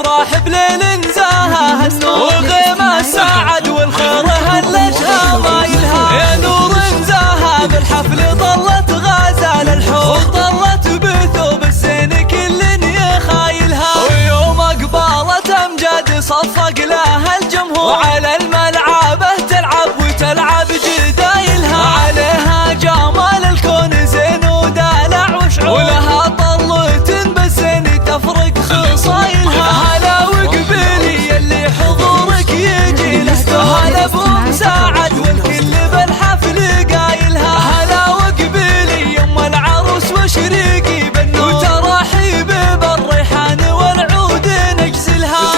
الافراح بليل زاها النور وغيمة ساعد والخير هلتها مايلها يا نور زاها بالحفل ظلت غزال الحور ظلت بثوب الزين كل يخايلها ويوم اقبالت امجاد صفق لها الجمهور وعلى الملعب تلعب وتلعب جدايلها عليها جمال الكون زين ودلع وشعور ولها طلة بالزين تفرق خصايلها هلا وقبيلي اللي حضورك يجي له هلا بأم ساعد والكل بالحفل قايلها هلا وقبيلي يم العروس وشريقي بالنور تراحيب بالريحان والعود نجزلها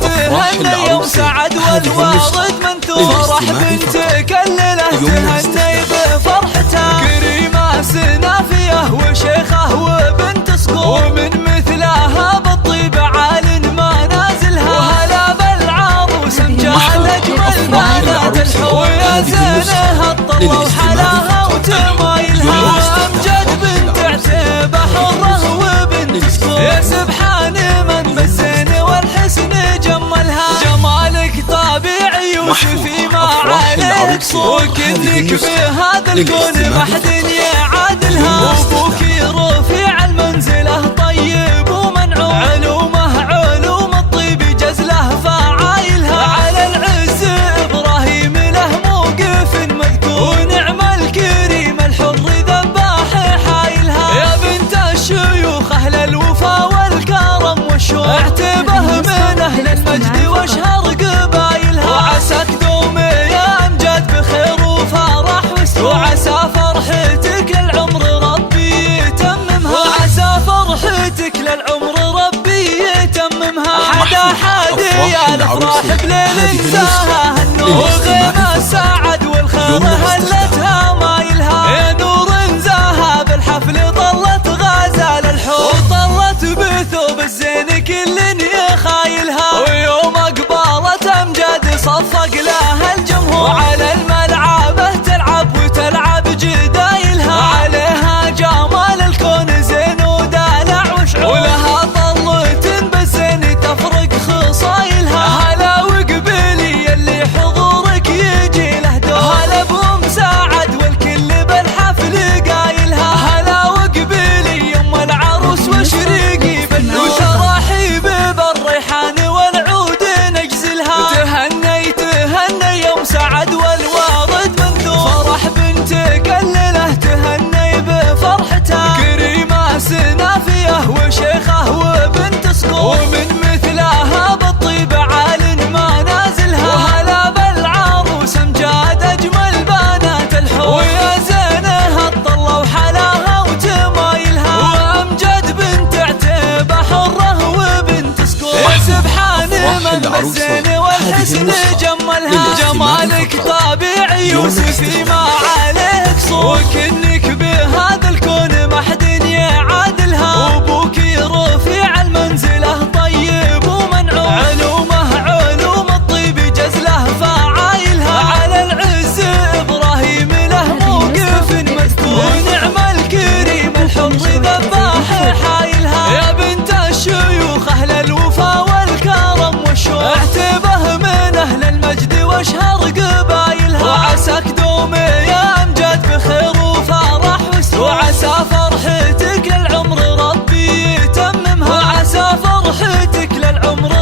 تهني يوم سعد والوارد منثور فرح بنتك الليله تهني بفرحتها كريمه سنافيه وشيخه وبنت صقور ومن مثلها بالطيب عال ما نازلها وهلا بالعروس امجاد اجمل بنات الحور يا زينها الطله وحلاها وتمايلها امجد بنت عتيبه حره وبنت صقور يا سبحان من بالزين والحسن جملها جمالك طبيعي وشفي ما عليك وكنك بهذا الكون ما حد يعادلها وابوك رفيع المنزله طيب ومنعوم علومه علوم الطيب جزله فعايلها على العز ابراهيم له موقف مذكور ونعم الكريم الحر ذباح حايلها يا بنت الشيوخ اهل الوفا والكرم والشوق اعتبه من اهل المجد واشهر قبايلها وعساك دوم يا امجاد بخير وفرح وسرور وعسى فرحتك للعمر ربي يتممها وعسى فرحتك للعمر ربي يتممها حدا يا الافراح بليل زاها النور وغيمة ساعد والخير هلتها مايلها يا نور زاها بالحفل ظلت غزال الحور ظلت بثوب الزين كل يخايلها ويوم اقبالت امجاد صفق لها الجمهور وعلى الملعب تلعب وتلعب جدايلها عليها جمال الكون زين ودلع وشعور ولها طلة بالزين تفرق خصايلها هلا وقبيلي اللي حضورك يجي له دور هلا بأم ساعد والكل بالحفل قايلها هلا وقبيلي يم العروس وشريقي بالنور تراحيب بالريحان والعود نجزلها تهني يوم سعد والوارد منثور فرح بنتك الليله تهني بفرحتها كريمه سنافيه وشيخه وبنت صقور ومن مثلها بالطيب عال ما نازلها وهلا بالعروس امجاد اجمل بنات الحور ويا زينها الطله وحلاها وتمايلها وامجد بنت عتيبه حره وبنت صقور سبحان من بالزين والحسن جملها جمالك طبيعي وسفي ما عليك صور وكنك بهذا الكون ما حد يعادلها وابوك رفيع المنزله طيب ومنعوم علومه علوم الطيب جزله فعايلها على العز ابراهيم له موقف مذكور ونعم الكريم الحر ذباح حايلها يا بنت الشيوخ اهل الوفا والكرم والشوق اعتبه من اهل المجد واشهر قبايلها وعساك دوم يا امجاد بخير وفرح وسرور وعسى فرحتك للعمر ربي يتممها وعسى فرحتك للعمر